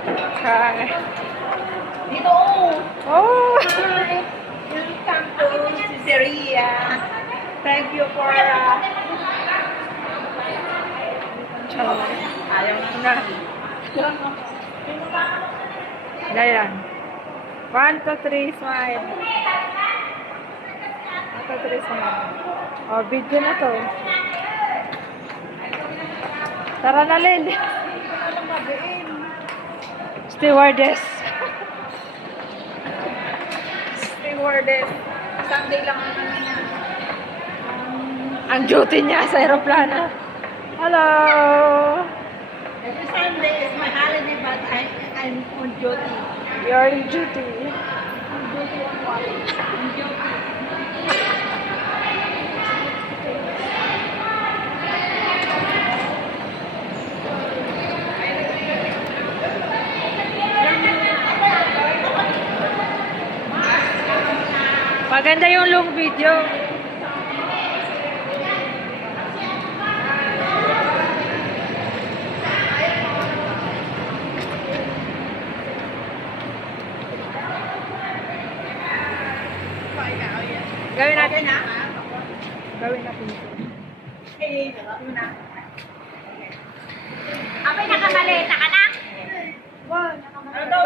Hi. Dito, Oh! hi. Welcome to Caesarea. Thank you for, Ciao. ayaw Na. Ganyan. 1, 2, 3, smile. 1, 2, 3, smile. Oh, video na to. Tara na, Lil. Stewardess. Stewardess. Sunday lang ang ano niya. Ang duty niya sa aeroplano. Hello! Every Sunday is my holiday, but I'm on duty. You're in duty. On duty on what? On duty. Maganda yung long video. Gawin natin na. Gawin natin ito. Hey, yun na. Abay, nakamaleta ka na? Ano daw?